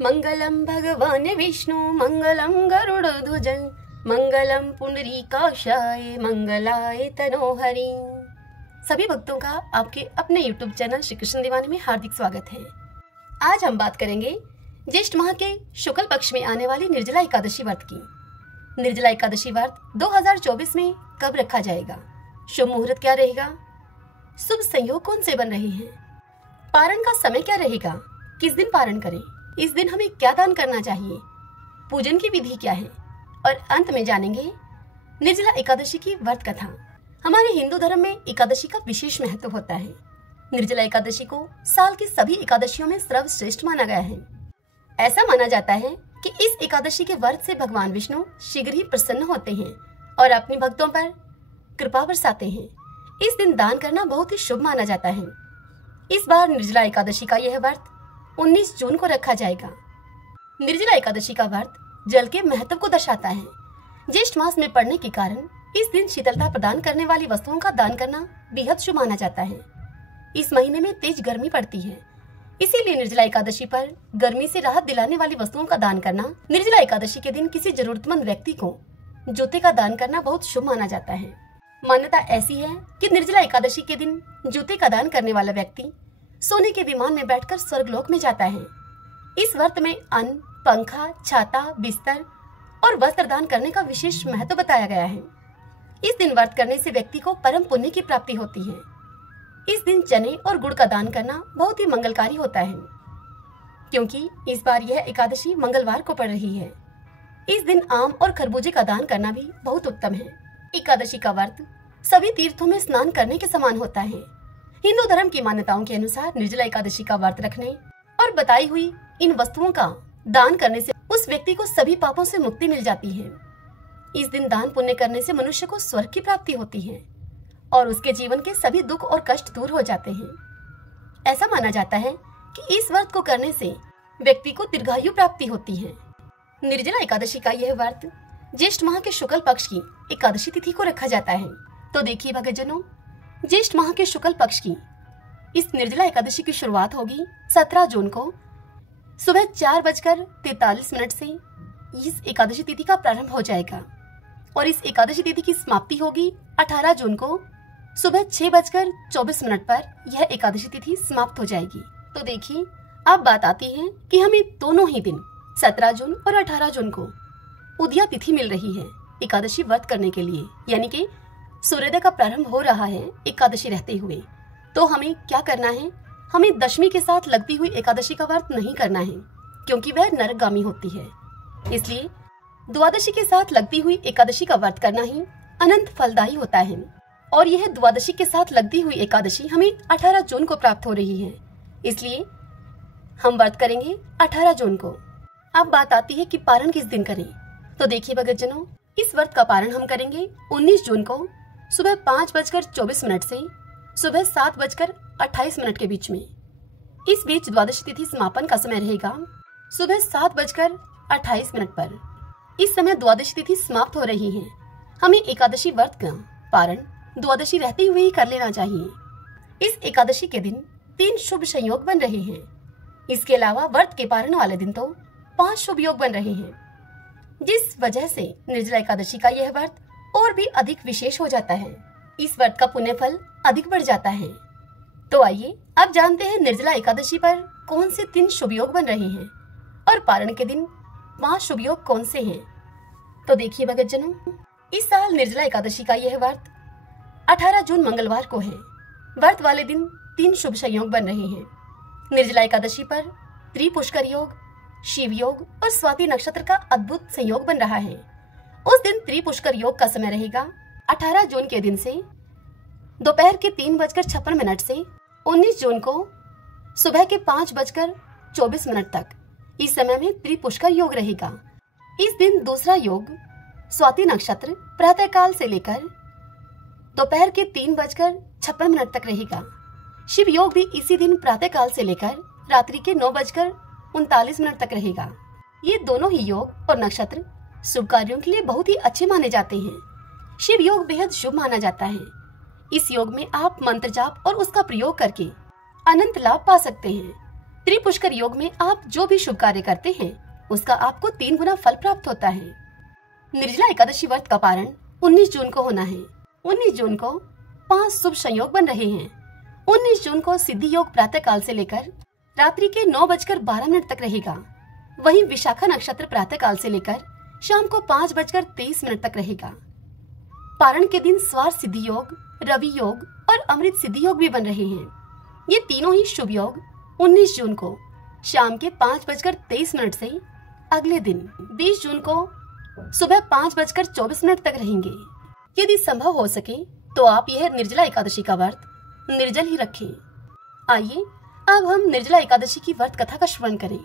मंगलम भगवान विष्णु मंगलम गरुड़ध्वज मंगलम पुंडरीकाक्षाय मंगलाय तनोहरि। सभी भक्तों का आपके अपने YouTube चैनल श्री कृष्ण दीवाने में हार्दिक स्वागत है। आज हम बात करेंगे ज्येष्ठ माह के शुक्ल पक्ष में आने वाली निर्जला एकादशी व्रत की। निर्जला एकादशी व्रत 2024 में कब रखा जाएगा, शुभ मुहूर्त क्या रहेगा, शुभ संयोग कौन से बन रहे हैं, पारण का समय क्या रहेगा, किस दिन पारण करें, इस दिन हमें क्या दान करना चाहिए, पूजन की विधि क्या है और अंत में जानेंगे निर्जला एकादशी की व्रत कथा। हमारे हिंदू धर्म में एकादशी का विशेष महत्व होता है। निर्जला एकादशी को साल की सभी एकादशियों में सर्वश्रेष्ठ माना गया है। ऐसा माना जाता है कि इस एकादशी के व्रत से भगवान विष्णु शीघ्र ही प्रसन्न होते हैं और अपने भक्तों पर कृपा बरसाते हैं। इस दिन दान करना बहुत ही शुभ माना जाता है। इस बार निर्जला एकादशी का यह व्रत 19 जून को रखा जाएगा। निर्जला एकादशी का व्रत जल के महत्व को दर्शाता है। ज्येष्ठ मास में पड़ने के कारण इस दिन शीतलता प्रदान करने वाली वस्तुओं का दान करना बेहद शुभ माना जाता है। इस महीने में तेज गर्मी पड़ती है, इसीलिए निर्जला एकादशी पर गर्मी से राहत दिलाने वाली वस्तुओं का दान करना, निर्जला एकादशी के दिन किसी जरूरतमंद व्यक्ति को जूते का दान करना बहुत शुभ माना जाता है। मान्यता ऐसी है कि निर्जला एकादशी के दिन जूते का दान करने वाला व्यक्ति सोने के विमान में बैठकर स्वर्गलोक में जाता है। इस व्रत में अन्न, पंखा, छाता, बिस्तर और वस्त्र दान करने का विशेष महत्व बताया गया है। इस दिन व्रत करने से व्यक्ति को परम पुण्य की प्राप्ति होती है। इस दिन चने और गुड़ का दान करना बहुत ही मंगलकारी होता है, क्योंकि इस बार यह एकादशी मंगलवार को पड़ रही है। इस दिन आम और खरबूजे का दान करना भी बहुत उत्तम है। एकादशी का व्रत सभी तीर्थों में स्नान करने के समान होता है। हिंदू धर्म की मान्यताओं के अनुसार निर्जला एकादशी का व्रत रखने और बताई हुई इन वस्तुओं का दान करने से उस व्यक्ति को सभी पापों से मुक्ति मिल जाती है। इस दिन दान पुण्य करने से मनुष्य को स्वर्ग की प्राप्ति होती है और उसके जीवन के सभी दुख और कष्ट दूर हो जाते हैं। ऐसा माना जाता है कि इस व्रत को करने से व्यक्ति को दीर्घायु प्राप्ति होती है। निर्जला एकादशी का यह व्रत ज्येष्ठ माह के शुक्ल पक्ष की एकादशी तिथि को रखा जाता है। तो देखिए भक्तजनों, ज्येष्ठ माह के शुक्ल पक्ष की इस निर्जला एकादशी की शुरुआत होगी 17 जून को सुबह 4:43 से इस एकादशी तिथि का प्रारंभ हो जाएगा और इस एकादशी तिथि की समाप्ति होगी 18 जून को सुबह 6:24 पर यह एकादशी तिथि समाप्त हो जाएगी। तो देखिए, अब बात आती है कि हमें दोनों ही दिन 17 जून और 18 जून को उदया तिथि मिल रही है एकादशी व्रत करने के लिए, यानी कि सूर्योदय का प्रारंभ हो रहा है एकादशी रहते हुए। तो हमें क्या करना है, हमें दशमी के साथ लगती हुई एकादशी का व्रत नहीं करना है, क्योंकि वह नरकगामी होती है। इसलिए द्वादशी के साथ लगती हुई एकादशी का व्रत करना ही अनंत फलदायी होता है और यह द्वादशी के साथ लगती हुई एकादशी हमें 18 जून को प्राप्त हो रही है। इसलिए हम व्रत करेंगे 18 जून को। अब बात आती है कि पारण किस दिन करें। तो देखिए भक्तजनों, इस व्रत का पारण हम करेंगे 19 जून को सुबह 5:24 से सुबह 7:28 के बीच में। इस बीच द्वादशी तिथि समापन का समय रहेगा सुबह 7:28 पर। इस समय द्वादशी तिथि समाप्त हो रही है। हमें एकादशी व्रत का पारण द्वादशी रहते हुए ही कर लेना चाहिए। इस एकादशी के दिन 3 शुभ संयोग बन रहे हैं। इसके अलावा व्रत के पारण वाले दिन तो 5 शुभ योग बन रहे हैं, जिस वजह से निर्जला एकादशी का यह व्रत और भी अधिक विशेष हो जाता है। इस व्रत का पुण्य फल अधिक बढ़ जाता है। तो आइए अब जानते हैं निर्जला एकादशी पर कौन से 3 शुभ योग बन रहे हैं और पारण के दिन 5 शुभ योग कौन से हैं। तो देखिए भक्तजनों, इस साल निर्जला एकादशी का यह व्रत 18 जून मंगलवार को है। व्रत वाले दिन 3 शुभ संयोग बन रहे हैं। निर्जला एकादशी पर त्रिपुष्कर योग, शिव योग और स्वाति नक्षत्र का अद्भुत संयोग बन रहा है। उस दिन त्रिपुष्कर योग का समय रहेगा 18 जून के दिन से दोपहर के 3:56 से 19 जून को सुबह के 5:24 तक। इस समय में त्रिपुष्कर योग रहेगा। इस दिन दूसरा योग स्वाति नक्षत्र प्रातःकाल से लेकर दोपहर के 3:56 तक रहेगा। शिव योग भी इसी दिन प्रातःकाल से लेकर रात्रि के 9:39 तक रहेगा। ये दोनों ही योग और नक्षत्र शुभ कार्यों के लिए बहुत ही अच्छे माने जाते हैं। शिव योग बेहद शुभ माना जाता है। इस योग में आप मंत्र जाप और उसका प्रयोग करके अनंत लाभ पा सकते हैं। त्रिपुष्कर योग में आप जो भी शुभ कार्य करते हैं उसका आपको 3 गुना फल प्राप्त होता है। निर्जला एकादशी व्रत का पारण 19 जून को होना है। 19 जून को 5 शुभ संयोग बन रहे हैं। 19 जून को सिद्धि योग प्रातः काल से लेकर रात्रि के 9:12 तक रहेगा। वहीं विशाखा नक्षत्र प्रातः काल से लेकर शाम को 5:23 तक रहेगा। पारण के दिन स्वार सिद्धि योग, रवि योग और अमृत सिद्धि योग भी बन रहे हैं। ये तीनों ही शुभ योग 19 जून को शाम के 5:23 से अगले दिन 20 जून को सुबह 5:24 तक रहेंगे। यदि संभव हो सके तो आप यह निर्जला एकादशी का व्रत निर्जल ही रखें। आइए अब हम निर्जला एकादशी की व्रत कथा का श्रवण करें।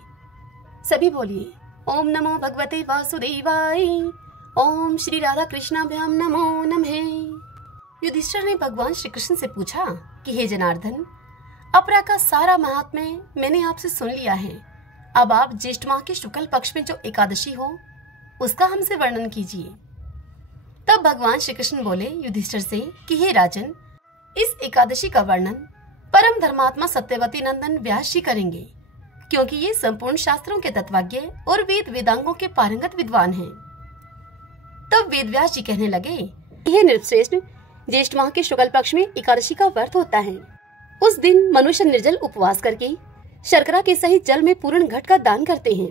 सभी बोलिए ओम नमो भगवते वासुदेवाय, ओम श्री राधा कृष्णाभ्याम नमो नमः। युधिष्ठिर ने भगवान श्री कृष्ण से पूछा कि हे जनार्दन, अपरा का सारा महात्म्य मैंने आपसे सुन लिया है। अब आप ज्येष्ठ माह के शुक्ल पक्ष में जो एकादशी हो उसका हमसे वर्णन कीजिए। तब भगवान श्री कृष्ण बोले युधिष्ठिर से कि हे राजन, इस एकादशी का वर्णन परम धर्मात्मा सत्यवती नंदन व्यास जी करेंगे, क्योंकि ये संपूर्ण शास्त्रों के तत्वज्ञ और वेद वेदांगों के पारंगत विद्वान हैं। तब वेद व्यास जी कहने लगे, हे नृपश्रेष्ठ, ज्येष्ठ माह के शुक्ल पक्ष में एकादशी का व्रत होता है। उस दिन मनुष्य निर्जल उपवास करके शर्करा के सहित जल में पूर्ण घट का दान करते हैं।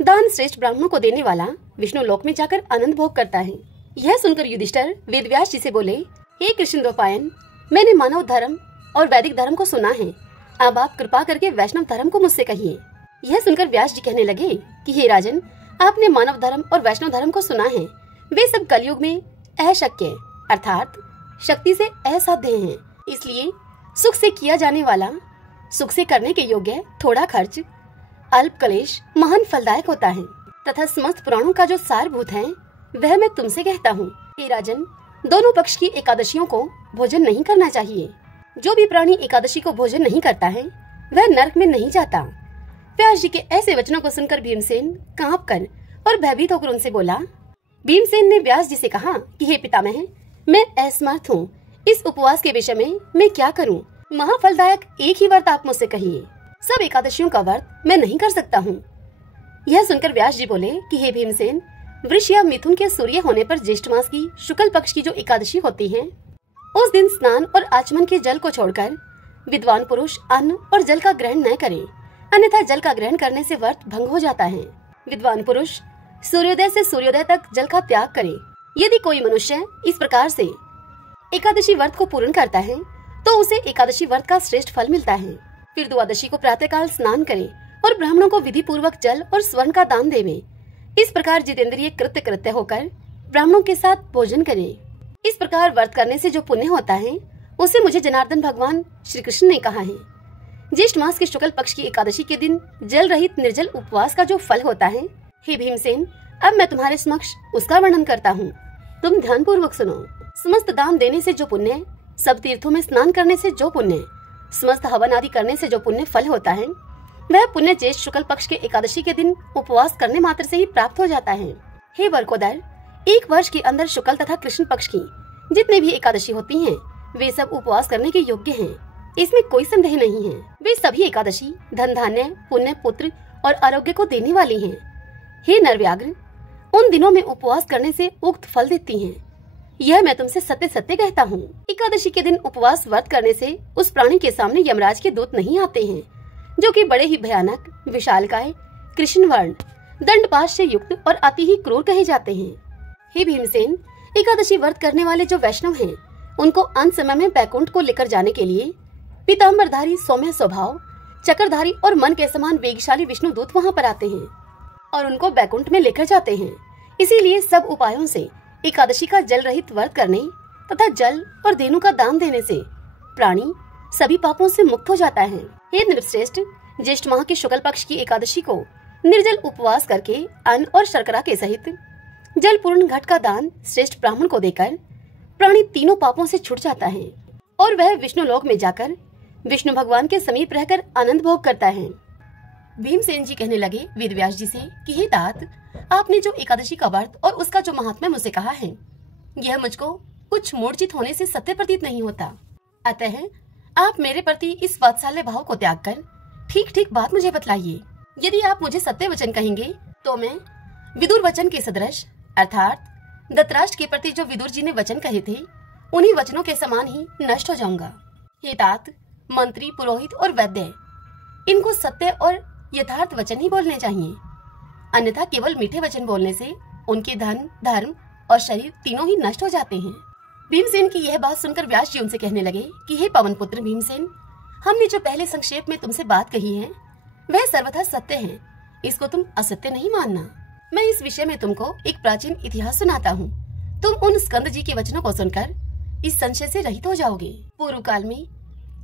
दान श्रेष्ठ ब्राह्मणों को देने वाला विष्णु लोक में जाकर आनंद भोग करता है। यह सुनकर युधिष्ठिर वेदव्यास जी से बोले, हे कृष्ण द्वैपायन, मैंने मानव धर्म और वैदिक धर्म को सुना है। अब आप कृपा करके वैष्णव धर्म को मुझसे कहिए। यह सुनकर व्यास जी कहने लगे कि हे राजन, आपने मानव धर्म और वैष्णव धर्म को सुना है। वे सब कलयुग में अशक्य अर्थात शक्ति से असाध्य हैं। इसलिए सुख से किया जाने वाला, सुख से करने के योग्य, थोड़ा खर्च, अल्प कलेश, महान फलदायक होता है तथा समस्त पुराणों का जो सारभूत है वह मैं तुमसे कहता हूँ। हे राजन, दोनों पक्ष की एकादशियों को भोजन नहीं करना चाहिए। जो भी प्राणी एकादशी को भोजन नहीं करता है वह नरक में नहीं जाता। व्यास जी के ऐसे वचनों को सुनकर भीमसेन कांपकर और भयभीत होकर उनसे बोला। भीमसेन ने व्यास जी से कहा कि हे पितामह, मैं असमर्थ हूँ। इस उपवास के विषय में मैं क्या करूँ? महाफलदायक एक ही व्रत आप मुझसे कहिए। सब एकादशियों का व्रत मैं नहीं कर सकता हूँ। यह सुनकर व्यास जी बोले कि हे भीमसेन, वृष या मिथुन के सूर्य होने पर ज्येष्ठ मास की शुक्ल पक्ष की जो एकादशी होती है, उस दिन स्नान और आचमन के जल को छोड़कर विद्वान पुरुष अन्न और जल का ग्रहण न करें, अन्यथा जल का ग्रहण करने से व्रत भंग हो जाता है। विद्वान पुरुष सूर्योदय से सूर्योदय तक जल का त्याग करे। यदि कोई मनुष्य इस प्रकार से एकादशी व्रत को पूर्ण करता है तो उसे एकादशी व्रत का श्रेष्ठ फल मिलता है। फिर द्वादशी को प्रातःकाल स्नान करे और ब्राह्मणों को विधि पूर्वक जल और स्वर्ण का दान देवे। इस प्रकार जितेंद्रिय कृत्य होकर ब्राह्मणों के साथ भोजन करे। इस प्रकार व्रत करने से जो पुण्य होता है उसे मुझे जनार्दन भगवान श्री कृष्ण ने कहा है। ज्येष्ठ मास के शुक्ल पक्ष की एकादशी के दिन जल रहित निर्जल उपवास का जो फल होता है, हे भीमसेन, अब मैं तुम्हारे समक्ष उसका वर्णन करता हूँ। तुम ध्यान पूर्वक सुनो। समस्त दान देने से जो पुण्य, सब तीर्थों में स्नान करने से जो पुण्य, समस्त हवन आदि करने से जो पुण्य फल होता है, वह पुण्य ज्येष्ठ शुक्ल पक्ष के एकादशी के दिन उपवास करने मात्र से ही प्राप्त हो जाता है। हे वर्कोदर, एक वर्ष के अंदर शुक्ल तथा कृष्ण पक्ष की जितने भी एकादशी होती हैं, वे सब उपवास करने के योग्य हैं। इसमें कोई संदेह नहीं है। वे सभी एकादशी धन धान्य, पुण्य, पुत्र और आरोग्य को देने वाली हैं। हे नरव्याघ्र, उन दिनों में उपवास करने से उक्त फल देती हैं। यह मैं तुमसे सत्य सत्य कहता हूँ। एकादशी के दिन उपवास व्रत करने से उस प्राणी के सामने यमराज के दूत नहीं आते हैं, जो कि बड़े ही भयानक, विशालकाय, कृष्ण वर्ण, दंडपाश से युक्त और अति ही क्रूर कहे जाते हैं। हे भीमसेन, एकादशी व्रत करने वाले जो वैष्णव हैं, उनको अंत समय में बैकुंठ को लेकर जाने के लिए पीताम्बरधारी, सौम्य स्वभाव, चक्रधारी और मन के समान वेगशाली विष्णु दूत वहाँ पर आते हैं और उनको बैकुंठ में लेकर जाते हैं। इसीलिए सब उपायों से एकादशी का जल रहित व्रत करने तथा जल और धेनु का दान देने से प्राणी सभी पापों से मुक्त हो जाता है। हे नृपश्रेष्ठ, ज्येष्ठ माह के शुक्ल पक्ष की एकादशी को निर्जल उपवास करके अन्न और शर्करा के सहित जल पूर्ण घट का दान श्रेष्ठ ब्राह्मण को देकर प्राणी तीनों पापों से छूट जाता है और वह विष्णु लोक में जाकर विष्णु भगवान के समीप रहकर आनंद भोग करता है। भीमसेन जी कहने लगे वेदव्यास जी से कि हे तात, आपने जो एकादशी का व्रत और उसका जो महात्म्य मुझसे कहा है, यह मुझको कुछ मूर्छित होने से सत्य प्रतीत नहीं होता। अतः आप मेरे प्रति इस वात्सल्य भाव को त्याग कर ठीक ठीक बात मुझे बतलाइए। यदि आप मुझे सत्य वचन कहेंगे तो मैं विदुर वचन के सदृश अर्थात धृतराष्ट्र के प्रति जो विदुर जी ने वचन कहे थे उन्हीं वचनों के समान ही नष्ट हो जाऊंगा। हे तात, मंत्री, पुरोहित और वैद्य, इनको सत्य और यथार्थ वचन ही बोलने चाहिए, अन्यथा केवल मीठे वचन बोलने से उनके धन, धर्म और शरीर तीनों ही नष्ट हो जाते हैं। भीमसेन की यह बात सुनकर व्यास जी उनसे कहने लगे कि हे पवन पुत्र भीमसेन, हमने जो पहले संक्षेप में तुमसे बात कही है वह सर्वथा सत्य है, इसको तुम असत्य नहीं मानना। मैं इस विषय में तुमको एक प्राचीन इतिहास सुनाता हूँ। तुम उन स्कंद जी के वचनों को सुनकर इस संशय से रहित हो जाओगे। पूर्व काल में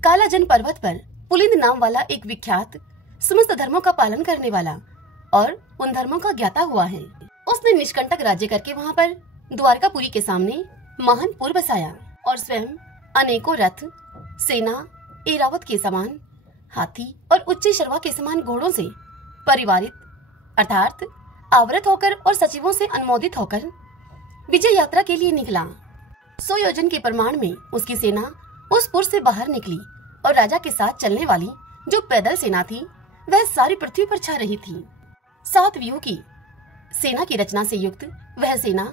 कालाजन पर्वत पर पुलिंद नाम वाला एक विख्यात समस्त धर्मों का पालन करने वाला और उन धर्मों का ज्ञाता हुआ है। उसने निष्कंटक राज्य करके वहाँ पर द्वारकापुरी के सामने महानपुर बसाया और स्वयं अनेकों रथ, सेना, एरावत के समान हाथी और उच्च शर्वा के समान घोड़ों से परिवारित अर्थात आवृत होकर और सचिवों से अनुमोदित होकर विजय यात्रा के लिए निकला। 100 योजन के प्रमाण में उसकी सेना उस पुर से बाहर निकली और राजा के साथ चलने वाली जो पैदल सेना थी वह सारी पृथ्वी पर छा रही थी। 7 व्यूह की सेना की रचना से युक्त वह सेना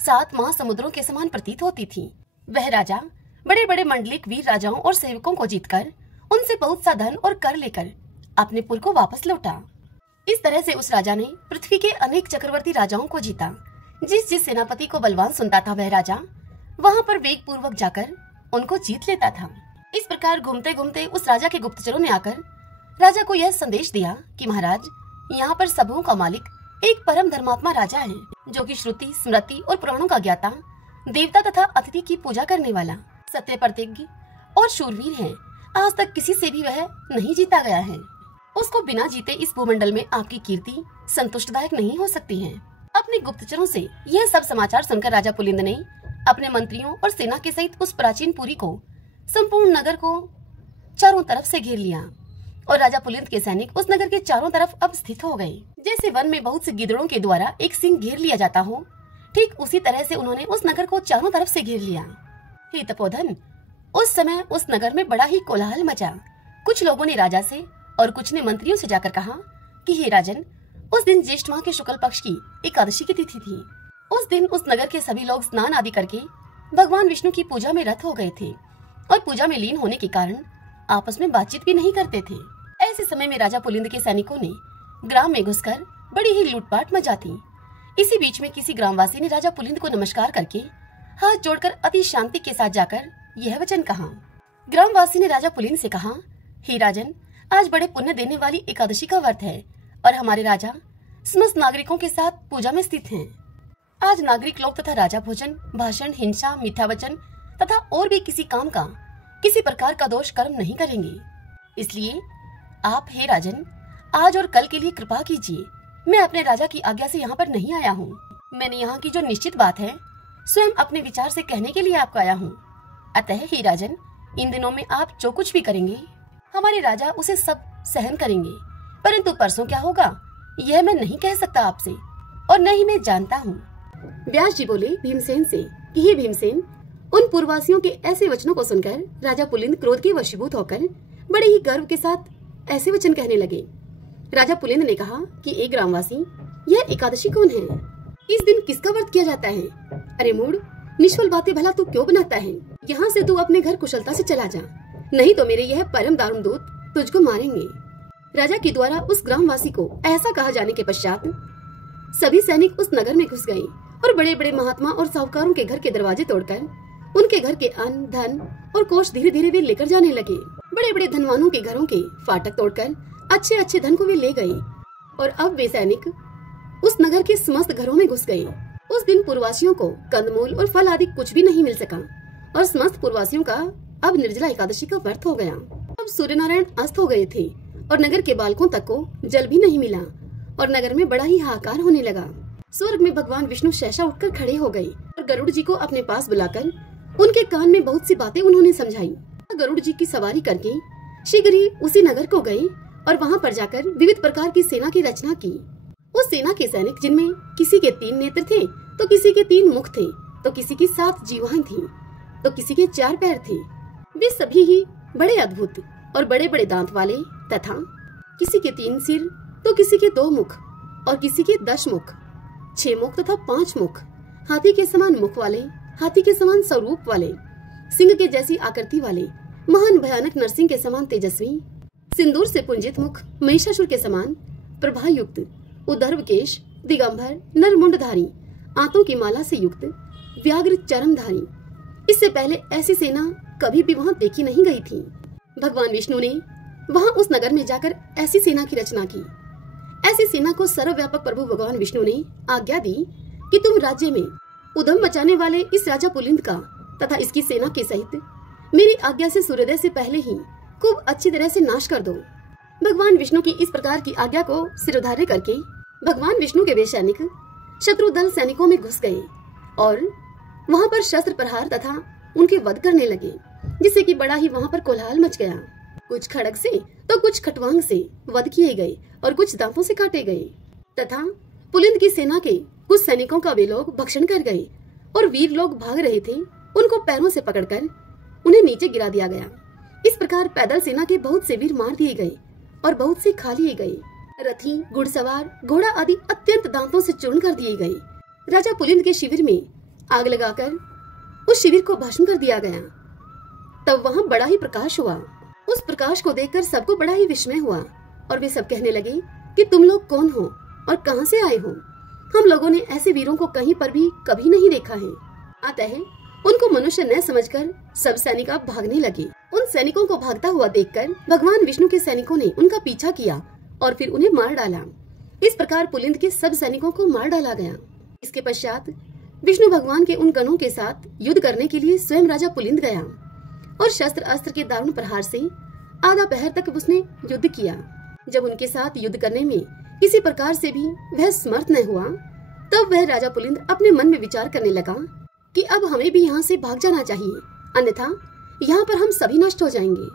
7 महासमुद्रों के समान प्रतीत होती थी। वह राजा बड़े बड़े मंडलिक वीर राजाओं और सेवकों को जीतकर उनसे बहुत सा धन और कर लेकर अपने पुर को वापस लौटा। इस तरह से उस राजा ने पृथ्वी के अनेक चक्रवर्ती राजाओं को जीता। जिस जिस सेनापति को बलवान सुनता था वह राजा वहाँ पर वेग पूर्वक जाकर उनको जीत लेता था। इस प्रकार घूमते घूमते उस राजा के गुप्तचरों ने आकर राजा को यह संदेश दिया कि महाराज, यहाँ पर सबों का मालिक एक परम धर्मात्मा राजा है, जो कि श्रुति, स्मृति और पुराणों का ज्ञाता, देवता तथा अतिथि की पूजा करने वाला, सत्य प्रतिज्ञ और शूरवीर है। आज तक किसी से भी वह नहीं जीता गया है। उसको बिना जीते इस भूमंडल में आपकी कीर्ति संतुष्टदायक नहीं हो सकती है। अपने गुप्तचरों से यह सब समाचार सुनकर राजा पुलिंद ने अपने मंत्रियों और सेना के सहित उस प्राचीन पुरी को, संपूर्ण नगर को चारों तरफ से घेर लिया और राजा पुलिंद के सैनिक उस नगर के चारों तरफ अब स्थित हो गए। जैसे वन में बहुत से गिदड़ों के द्वारा एक सिंह घेर लिया जाता हो, ठीक उसी तरह से उन्होंने उस नगर को चारों तरफ से घेर लिया। हे तपोधन, उस समय उस नगर में बड़ा ही कोलाहल मचा। कुछ लोगों ने राजा से और कुछ ने मंत्रियों से जाकर कहा कि हे राजन, उस दिन ज्येष्ठ माह के शुक्ल पक्ष की एकादशी की तिथि थी। उस दिन उस नगर के सभी लोग स्नान आदि करके भगवान विष्णु की पूजा में रत हो गए थे और पूजा में लीन होने के कारण आपस में बातचीत भी नहीं करते थे। ऐसे समय में राजा पुलिंद के सैनिकों ने ग्राम में घुसकर बड़ी ही लूटपाट मचा दी। इसी बीच में किसी ग्रामवासी ने राजा पुलिंद को नमस्कार करके हाथ जोड़कर अति शांति के साथ जाकर यह वचन कहा। ग्रामवासी ने राजा पुलिंद से कहा, हे राजन, आज बड़े पुण्य देने वाली एकादशी का व्रत है और हमारे राजा समस्त नागरिकों के साथ पूजा में स्थित हैं। आज नागरिक लोग तथा राजा भोजन, भाषण, हिंसा, मीठा वचन तथा और भी किसी काम का, किसी प्रकार का दोष कर्म नहीं करेंगे। इसलिए आप हे राजन, आज और कल के लिए कृपा कीजिए। मैं अपने राजा की आज्ञा से यहाँ पर नहीं आया हूँ। मैंने यहाँ की जो निश्चित बात है स्वयं अपने विचार से कहने के लिए आपको आया हूँ। अतः हे राजन, इन दिनों में आप जो कुछ भी करेंगे हमारे राजा उसे सब सहन करेंगे, परंतु परसों क्या होगा यह मैं नहीं कह सकता आपसे और न ही मैं जानता हूँ। व्यास जी बोले भीमसेन से कि हे भीमसेन, उन पूर्ववासियों के ऐसे वचनों को सुनकर राजा पुलिंद क्रोध के वशीभूत होकर बड़े ही गर्व के साथ ऐसे वचन कहने लगे। राजा पुलिंद ने कहा कि एक ग्रामवासी, यह एकादशी कौन है? इस दिन किसका व्रत किया जाता है? अरे मूढ़, निष्फल बातें भला तू क्यों बनाता है? यहाँ से तू अपने घर कुशलता से चला जा, नहीं तो मेरे यह परम दारुण दूत तुझको मारेंगे। राजा के द्वारा उस ग्रामवासी को ऐसा कहा जाने के पश्चात सभी सैनिक उस नगर में घुस गए और बड़े बड़े महात्मा और साहूकारों के घर के दरवाजे तोड़कर उनके घर के अन्न, धन और कोष धीरे धीरे वे लेकर जाने लगे। बड़े बड़े धनवानों के घरों के फाटक तोड़कर अच्छे अच्छे धन को वे ले गए और अब वे सैनिक उस नगर के समस्त घरों में घुस गए। उस दिन पूर्ववासियों को कंदमूल और फल आदि कुछ भी नहीं मिल सका और समस्त पूर्ववासियों का अब निर्जला एकादशी का व्रत हो गया। अब सूर्य नारायण अस्त हो गए थे और नगर के बालकों तक को जल भी नहीं मिला और नगर में बड़ा ही हाहाकार होने लगा। स्वर्ग में भगवान विष्णु सहसा उठकर खड़े हो गए और गरुड़ जी को अपने पास बुलाकर उनके कान में बहुत सी बातें उन्होंने समझाई। गरुड़ जी की सवारी करके शीघ्र ही उसी नगर को गए और वहाँ पर जाकर विविध प्रकार की सेना की रचना की। उस सेना के सैनिक, जिनमें किसी के 3 नेत्र थे तो किसी के 3 मुख थे तो किसी की 7 जीवाएं थी तो किसी के 4 पैर थे, वे सभी ही बड़े अद्भुत और बड़े बड़े दांत वाले तथा किसी के 3 सिर तो किसी के 2 मुख और किसी के 10 मुख, 6 मुख तथा 5 मुख, हाथी के समान मुख वाले, हाथी के समान स्वरूप वाले, सिंह के जैसी आकृति वाले, महान भयानक नरसिंह के समान तेजस्वी, सिंदूर से पुंजित मुख, महिषासुर के समान प्रभायुक्त, उदर्भ केश, दिगंबर नरमुंडधारी, आंतों की माला से युक्त, व्याघ्र चरमधारी। इससे पहले ऐसी सेना कभी भी वहाँ देखी नहीं गई थी। भगवान विष्णु ने वहाँ उस नगर में जाकर ऐसी सेना की रचना की। ऐसी सेना को सर्वव्यापक प्रभु भगवान विष्णु ने आज्ञा दी कि तुम राज्य में उद्यम मचाने वाले इस राजा पुलिंद का तथा इसकी सेना के सहित मेरी आज्ञा से सूर्योदय से पहले ही खूब अच्छी तरह से नाश कर दो। भगवान विष्णु की इस प्रकार की आज्ञा को सिरोधार्य करके भगवान विष्णु के वे सैनिक शत्रु दल सैनिकों में घुस गए और वहाँ पर शस्त्र प्रहार तथा उनके वध करने लगे, जिससे कि बड़ा ही वहाँ पर कोलाहल मच गया। कुछ खड़ग से तो कुछ खटवांग से वध किए गए और कुछ दांतों से काटे गए तथा पुलिंद की सेना के कुछ सैनिकों का वे लोग भक्षण कर गए और वीर लोग भाग रहे थे, उनको पैरों से पकड़कर उन्हें नीचे गिरा दिया गया। इस प्रकार पैदल सेना के बहुत से वीर मार दिए गए और बहुत से खा लिए गए। रथी, घुड़सवार, घोड़ा आदि अत्यंत दांतों से चूर्ण कर दिए गए। राजा पुलिंद के शिविर में आग लगाकर उस शिविर को भस्म कर दिया गया। तब वहाँ बड़ा ही प्रकाश हुआ। उस प्रकाश को देखकर सबको बड़ा ही विस्मय हुआ और वे सब कहने लगे कि तुम लोग कौन हो और कहां से आए हो? हम लोगों ने ऐसे वीरों को कहीं पर भी कभी नहीं देखा है। अतः उनको मनुष्य न समझकर सब सैनिक अब भागने लगे। उन सैनिकों को भागता हुआ देखकर भगवान विष्णु के सैनिकों ने उनका पीछा किया और फिर उन्हें मार डाला। इस प्रकार पुलिंद के सब सैनिकों को मार डाला गया। इसके पश्चात विष्णु भगवान के उन गणों के साथ युद्ध करने के लिए स्वयं राजा पुलिंद गया और शस्त्र अस्त्र के दारुण प्रहार से आधा पहर तक उसने युद्ध किया। जब उनके साथ युद्ध करने में किसी प्रकार से भी वह समर्थ न हुआ, तब वह राजा पुलिंद अपने मन में विचार करने लगा कि अब हमें भी यहाँ से भाग जाना चाहिए, अन्यथा यहाँ पर हम सभी नष्ट हो जाएंगे।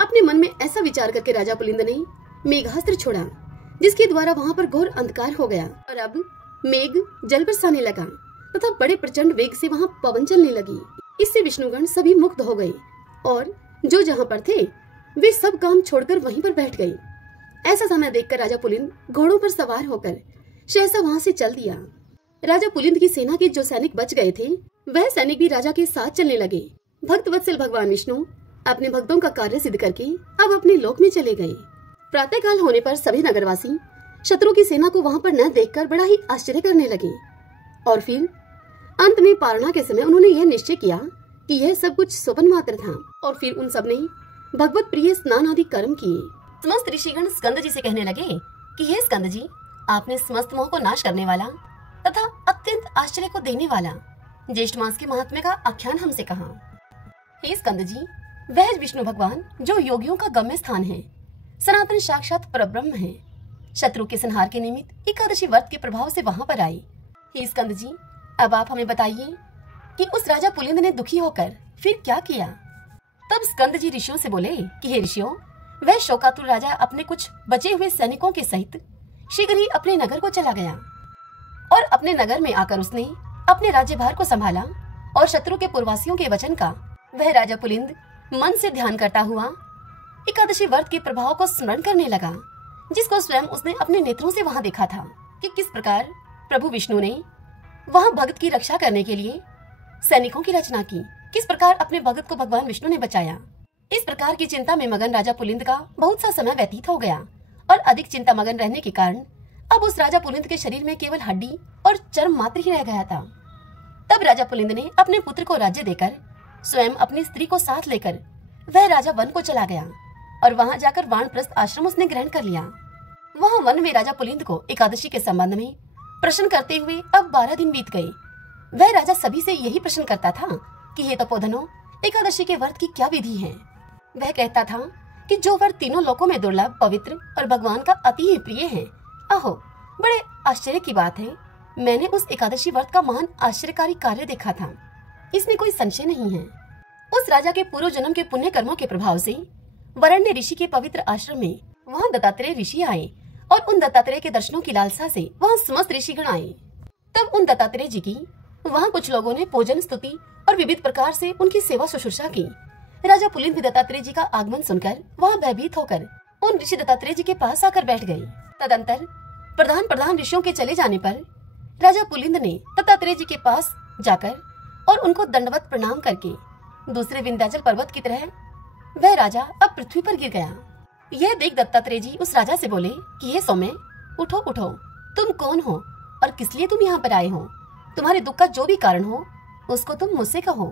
अपने मन में ऐसा विचार करके राजा पुलिंद ने मेघास्त्र छोड़ा, जिसके द्वारा वहाँ पर घोर अंधकार हो गया और अब मेघ जल बरसाने लगा तथा बड़े प्रचंड वेग से वहाँ पवन चलने लगी। इससे विष्णुगण सभी मुक्त हो गए और जो जहाँ पर थे वे सब काम छोड़कर वहीं पर बैठ गए। ऐसा समय देखकर राजा पुलिंद घोड़ों पर सवार होकर सहसा वहाँ से चल दिया। राजा पुलिंद की सेना के जो सैनिक बच गए थे, वह सैनिक भी राजा के साथ चलने लगे। भक्त वत्सल भगवान विष्णु अपने भक्तों का कार्य सिद्ध करके अब अपने लोक में चले गए। प्रातःकाल होने पर सभी नगरवासी शत्रु की सेना को वहाँ पर न देखकर बड़ा ही आश्चर्य करने लगे और फिर अंत में पारणा के समय उन्होंने यह निश्चय किया कि यह सब कुछ स्वप्न मात्र था और फिर उन सब ने भगवत प्रिय स्नान आदि कर्म किए। समस्त ऋषिगण स्कंद जी से कहने लगे कि हे स्कंद जी, आपने समस्त मोह को नाश करने वाला तथा अत्यंत आश्चर्य को देने वाला ज्येष्ठ मास के महात्म्य का आख्यान हमसे कहा। हे स्कंद जी, वह विष्णु भगवान जो योगियों का गम्य स्थान है, सनातन साक्षात परब्रह्म है, शत्रु के संहार के निमित्त एकादशी व्रत के प्रभाव से वहाँ पर आए। हे स्कंद जी, अब आप हमें बताइए कि उस राजा पुलिंद ने दुखी होकर फिर क्या किया? तब स्कंद जी ऋषियों से बोले कि हे ऋषियों, वह शोकातुर राजा अपने कुछ बचे हुए सैनिकों के सहित शीघ्र ही अपने नगर को चला गया और अपने नगर में आकर उसने अपने राज्यभार को संभाला और शत्रु के पूर्ववासियों के वचन का वह राजा पुलिंद मन से ध्यान करता हुआ एकादशी व्रत के प्रभाव को स्मरण करने लगा, जिसको स्वयं उसने अपने नेत्रों से वहां देखा था कि किस प्रकार प्रभु विष्णु ने वहां भक्त की रक्षा करने के लिए सैनिकों की रचना की, किस प्रकार अपने भगत को भगवान विष्णु ने बचाया। इस प्रकार की चिंता में मगन राजा पुलिंद का बहुत सा समय व्यतीत हो गया और अधिक चिंता मगन रहने के कारण अब उस राजा पुलिंद के शरीर में केवल हड्डी और चर्म मात्र ही रह गया था। तब राजा पुलिंद ने अपने पुत्र को राज्य देकर स्वयं अपनी स्त्री को साथ लेकर वह राजा वन को चला गया और वहां जाकर वानप्रस्थ आश्रम उसने ग्रहण कर लिया। वहां वन में राजा पुलिंद को एकादशी के संबंध में प्रश्न करते हुए अब 12 दिन बीत गए। वह राजा सभी से यही प्रश्न करता था कि हे तपोधनो, एकादशी के व्रत की क्या विधि है? वह कहता था कि जो व्रत तीनों लोकों में दुर्लभ, पवित्र और भगवान का अति ही प्रिय है। आहो, बड़े आश्चर्य की बात है, मैंने उस एकादशी व्रत का महान आश्चर्यकारी कार्य देखा था, इसमें कोई संशय नहीं है। उस राजा के पूर्व जन्म के पुण्य कर्मों के प्रभाव से वरण्य ऋषि के पवित्र आश्रम में वहाँ दत्तात्रेय ऋषि आए और उन दत्तात्रेय के दर्शनों की लालसा से वहाँ समस्त ऋषिगण आए। तब उन दत्तात्रेय जी की वहाँ कुछ लोगों ने पूजन, स्तुति और विविध प्रकार से उनकी सेवा शुश्रूषा की। राजा पुलिंद भी दत्तात्रेय जी का आगमन सुनकर वहाँ भयभीत होकर उन ऋषि दत्तात्रेय जी के पास आकर बैठ गई। तदंतर प्रधान ऋषियों के चले जाने पर राजा पुलिंद ने दत्तात्रेय जी के पास जाकर और उनको दंडवत प्रणाम करके दूसरे विंध्याचल पर्वत की तरह वह राजा अब पृथ्वी पर गिर गया। यह देख दत्तात्रेय जी उस राजा से बोले कि हे सौम्य, उठो उठो, तुम कौन हो और किस लिए तुम यहाँ पर आए हो? तुम्हारे दुख का जो भी कारण हो उसको तुम मुझसे कहो।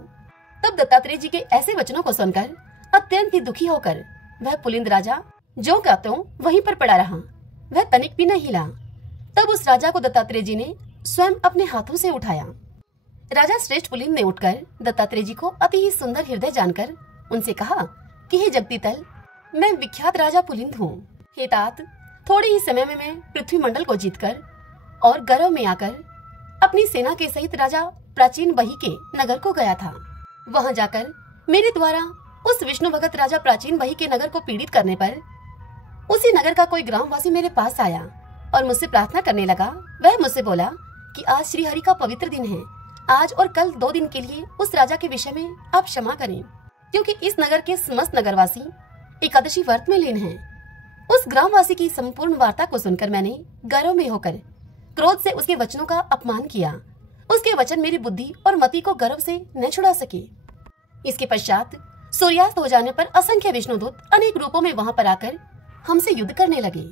तब दत्तात्रेय जी के ऐसे वचनों को सुनकर अत्यंत ही दुखी होकर वह पुलिंद राजा जो का त्यों वहीं पर पड़ा रहा, वह तनिक भी न हिला। तब उस राजा को दत्तात्रेय जी ने स्वयं अपने हाथों से उठाया। राजा श्रेष्ठ पुलिंद ने उठकर दत्तात्रेय जी को अति ही सुंदर हृदय जानकर उनसे कहा कि हे जगदीतल, मैं विख्यात राजा पुलिंद हूँ। हे तात, थोड़े ही समय में मैं पृथ्वी मंडल को जीतकर और गर्व में आकर अपनी सेना के सहित राजा प्राचीन बही के नगर को गया था। वहां जाकर मेरे द्वारा उस विष्णु भगत राजा प्राचीन बही के नगर को पीड़ित करने पर उसी नगर का कोई ग्रामवासी मेरे पास आया और मुझसे प्रार्थना करने लगा। वह मुझसे बोला कि आज श्री हरि का पवित्र दिन है, आज और कल 2 दिन के लिए उस राजा के विषय में आप क्षमा करें, क्योंकि इस नगर के समस्त नगरवासी एकादशी व्रत में लीन हैं। उस ग्रामवासी की संपूर्ण वार्ता को सुनकर मैंने गर्व में होकर क्रोध से उसके वचनों का अपमान किया। उसके वचन मेरी बुद्धि और मति को गर्व से न छुड़ा सके। इसके पश्चात सूर्यास्त हो जाने पर असंख्य विष्णुदूत अनेक रूपों में वहां पर आकर हमसे युद्ध करने लगे।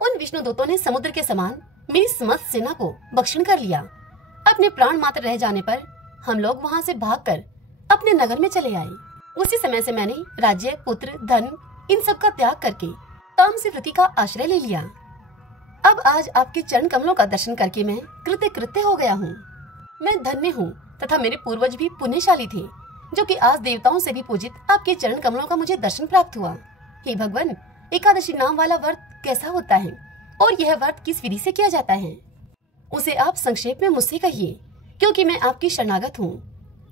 उन विष्णुदूतों ने समुद्र के समान मेरी समस्त सेना को भक्षण कर लिया। अपने प्राण मात्र रह जाने पर हम लोग वहां से भागकर अपने नगर में चले आए। उसी समय से मैंने राज्य, पुत्र, धन इन सब का त्याग करके तामसी वृत्ति का आश्रय ले लिया। अब आज आपके चरण कमलों का दर्शन करके मैं कृत्य हो गया हूँ। मैं धन्य हूँ तथा मेरे पूर्वज भी पुण्यशाली थे, जो कि आज देवताओं से भी पूजित आपके चरण कमलों का मुझे दर्शन प्राप्त हुआ। हे भगवान, एकादशी नाम वाला व्रत कैसा होता है और यह व्रत किस विधि से किया जाता है, उसे आप संक्षेप में मुझसे कहिए, क्योंकि मैं आपकी शरणागत हूँ,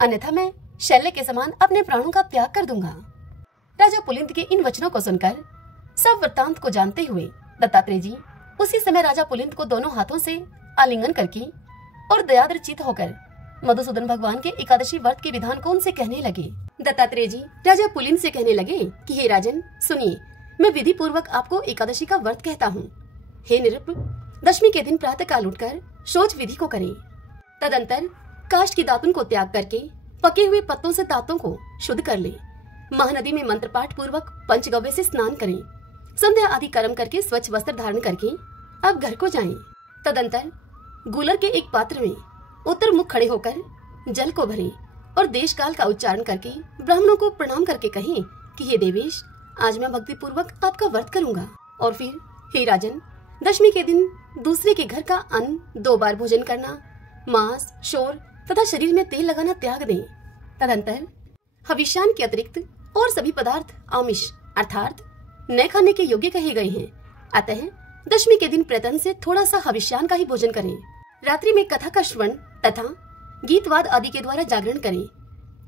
अन्यथा मैं शैल्य के समान अपने प्राणों का त्याग कर दूंगा। राजा पुलिंद के इन वचनों को सुनकर सब वृत्तांत को जानते हुए दत्तात्रेय जी उसी समय राजा पुलिंद को दोनों हाथों से आलिंगन करके और दयाद्र चित्त होकर मधुसूदन भगवान के एकादशी व्रत के विधान को उनसे कहने लगे। दत्तात्रेय जी राजा पुलिंद से कहने लगे कि हे राजन, सुनिए, मैं विधि पूर्वक आपको एकादशी का व्रत कहता हूँ। हे नृप, दशमी के दिन प्रातः काल उठकर शौच विधि को करें। तदंतर काष्ठ की दातुन को त्याग करके पके हुए पत्तों से दांतों को शुद्ध कर ले। महानदी में मंत्र पाठ पूर्वक पंचगव्य से स्नान करें। संध्या आदि कर्म करके स्वच्छ वस्त्र धारण करके अब घर को जाएं। तदंतर गूलर के एक पात्र में उत्तर मुख खड़े होकर जल को भरें और देश काल का उच्चारण करके ब्राह्मणों को प्रणाम करके कहें कि हे देवेश, आज मैं भक्ति पूर्वक आपका व्रत करूंगा। और फिर हे राजन, दशमी के दिन दूसरे के घर का अन्न 2 बार भोजन करना, मांस, शोर तथा शरीर में तेल लगाना त्याग दें। तदंतर हविष्यान के अतिरिक्त और सभी पदार्थ आमिष अर्थात न खाने के योग्य कहे गए हैं। अतः दशमी के दिन प्रतन से थोड़ा सा हविष्यान का ही भोजन करें। रात्रि में कथा का श्रवण तथा गीतवाद आदि के द्वारा जागरण करें।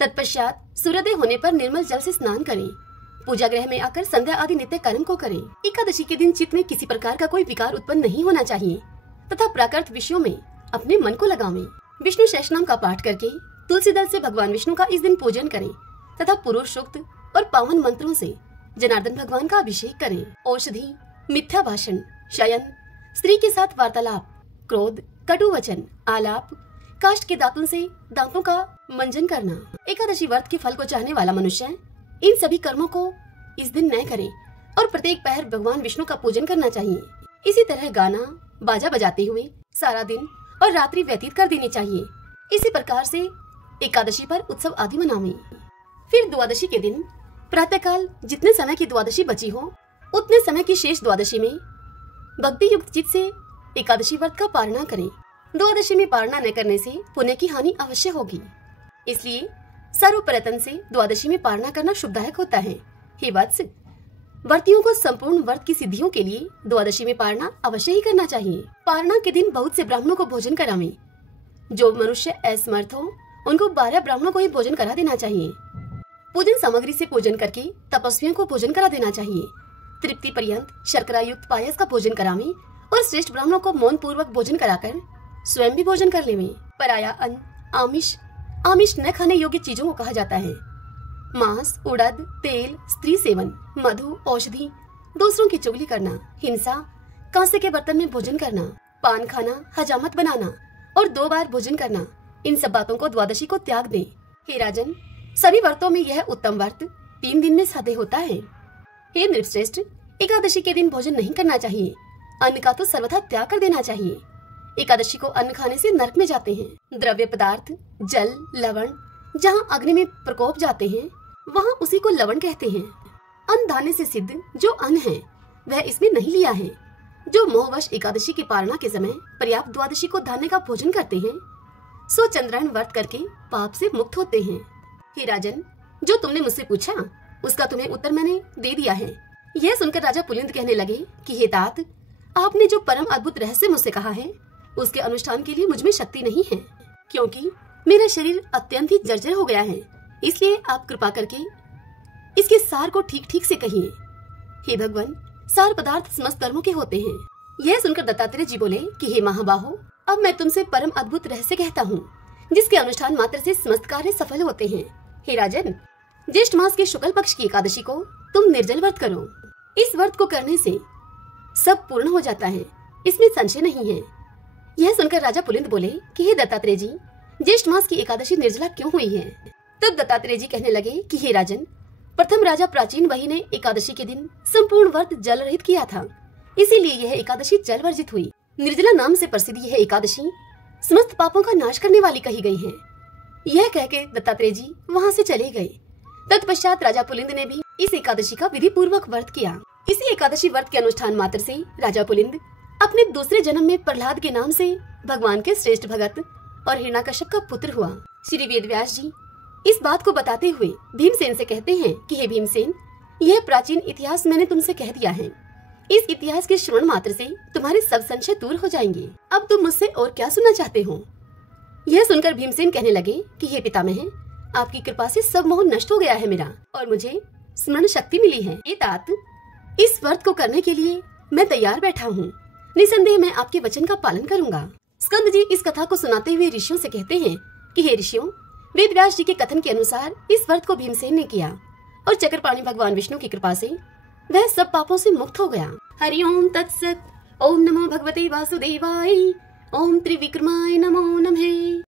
तत्पश्चात सूर्योदय होने पर निर्मल जल से स्नान करें। पूजा गृह में आकर संध्या आदि नित्य कर्म को करें। एकादशी के दिन चित्त में किसी प्रकार का कोई विकार उत्पन्न नहीं होना चाहिए तथा प्राकृत विषयों में अपने मन को लगावें। विष्णु सहस्रनाम का पाठ करके तुलसी दल से भगवान विष्णु का इस दिन पूजन करें तथा पुरुष सूक्त और पावन मंत्रों से जनार्दन भगवान का अभिषेक करें। औषधि, मिथ्या भाषण, शयन, स्त्री के साथ वार्तालाप, क्रोध, कटु वचन, आलाप, काष्ठ के दातुन से दांतों का मंजन करना। एकादशी व्रत के फल को चाहने वाला मनुष्य इन सभी कर्मों को इस दिन न करे और प्रत्येक पहर भगवान विष्णु का पूजन करना चाहिए। इसी तरह गाना बाजा बजाते हुए सारा दिन और रात्रि व्यतीत कर देनी चाहिए। इसी प्रकार से एकादशी पर उत्सव आदि मनावें। फिर द्वादशी के दिन प्रातःकाल जितने समय की द्वादशी बची हो उतने समय की शेष द्वादशी में भक्ति युक्त चित्त से एकादशी व्रत का पारणा करें। द्वादशी में पारणा न करने से पुण्य की हानि अवश्य होगी, इसलिए सर्वप्रयत्न से द्वादशी में पारणा करना शुभदायक होता है। हे वत्स, व्रतियों को संपूर्ण व्रत की सिद्धियों के लिए द्वादशी में पारणा अवश्य ही करना चाहिए। पारणा के दिन बहुत से ब्राह्मणों को भोजन करावें। जो मनुष्य असमर्थ हो उनको 12 ब्राह्मणों को ही भोजन करा देना चाहिए। पूजन सामग्री से पूजन करके तपस्वियों को भोजन करा देना चाहिए। तृप्ति पर्यंत शर्करा युक्त पायस का भोजन करावें और श्रेष्ठ ब्राह्मणों को मौन पूर्वक भोजन कराकर स्वयं भी भोजन कर लेवें। पराया अन्न, आमिष न खाने योग्य चीजों को कहा जाता है। मांस, उड़द, तेल, स्त्री सेवन, मधु, औषधि दूसरों की चुगली करना, हिंसा, कांसे के बर्तन में भोजन करना, पान खाना, हजामत बनाना और 2 बार भोजन करना, इन सब बातों को द्वादशी को त्याग दें। हे राजन, सभी व्रतों में यह उत्तम व्रत 3 दिन में साध्य होता है। हे नृपश्रेष्ठ, एकादशी के दिन भोजन नहीं करना चाहिए। अन्न का तो सर्वथा त्याग कर देना चाहिए। एकादशी को अन्न खाने से नरक में जाते हैं। द्रव्य पदार्थ, जल, लवण जहाँ अग्नि में प्रकोप जाते हैं वहाँ उसी को लवण कहते हैं। अन्न धान्य से सिद्ध जो अन्न है वह इसमें नहीं लिया है। जो मोहवश एकादशी की पारणा के समय पर्याप्त द्वादशी को धान्य का भोजन करते हैं सो चंद्रायण व्रत करके पाप से मुक्त होते हैं। हे राजन, जो तुमने मुझसे पूछा उसका तुम्हें उत्तर मैंने दे दिया है। यह सुनकर राजा पुलिंद कहने लगे कि हे तात, आपने जो परम अद्भुत रहस्य मुझसे कहा है उसके अनुष्ठान के लिए मुझ में शक्ति नहीं है, क्योंकि मेरा शरीर अत्यंत ही जर्जर हो गया है। इसलिए आप कृपा करके इसके सार को ठीक ठीक से कहिए। हे भगवान, सार पदार्थ समस्त कर्मों के होते हैं। यह सुनकर दत्तात्रेय जी बोले कि हे महाबाहो, अब मैं तुमसे परम अद्भुत रहस्य कहता हूँ जिसके अनुष्ठान मात्र से समस्त कार्य सफल होते हैं। हे राजन, ज्येष्ठ मास के शुक्ल पक्ष की एकादशी को तुम निर्जल व्रत करो। इस व्रत को करने से सब पूर्ण हो जाता है, इसमें संशय नहीं है। यह सुनकर राजा पुलिंद बोले कि हे दत्तात्रेय जी, ज्येष्ठ मास की एकादशी निर्जला क्यों हुई है? तब दत्तात्रेय जी कहने लगे कि हे राजन, प्रथम राजा प्राचीन वही ने एकादशी के दिन संपूर्ण व्रत जल रहित किया था, इसीलिए यह एकादशी जल वर्जित हुई। निर्जला नाम से प्रसिद्ध यह एकादशी समस्त पापों का नाश करने वाली कही गई है। यह कहके दत्तात्रेय जी वहाँ से चले गए। तत्पश्चात राजा पुलिंद ने भी इस एकादशी का विधि पूर्वक व्रत किया। इसी एकादशी व्रत के अनुष्ठान मात्र से राजा पुलिंद अपने दूसरे जन्म में प्रहलाद के नाम से भगवान के श्रेष्ठ भगत और हिरण्यकश्यप का पुत्र हुआ। श्री वेदव्यास जी इस बात को बताते हुए भीमसेन से कहते हैं कि हे भीमसेन, यह प्राचीन इतिहास मैंने तुमसे कह दिया है। इस इतिहास के श्रवण मात्र से तुम्हारे सब संशय दूर हो जाएंगे। अब तुम मुझसे और क्या सुनना चाहते हो? यह सुनकर भीमसेन कहने लगे कि हे पितामह, आपकी कृपा से सब मोह नष्ट हो गया है मेरा और मुझे स्मरण शक्ति मिली है। ये तात, इस व्रत को करने के लिए मैं तैयार बैठा हूँ। निसंदेह मैं आपके वचन का पालन करूंगा। स्कंद जी इस कथा को सुनाते हुए ऋषियों से कहते हैं कि हे ऋषियों, वेदव्यास जी के कथन के अनुसार इस व्रत को भीमसेन ने किया और चक्रपाणि भगवान विष्णु की कृपा से वह सब पापों से मुक्त हो गया। हरि ओम तत्सत। ओम नमो भगवते वासुदेवाय। ओम त्रिविक्रमाय नमो नमः।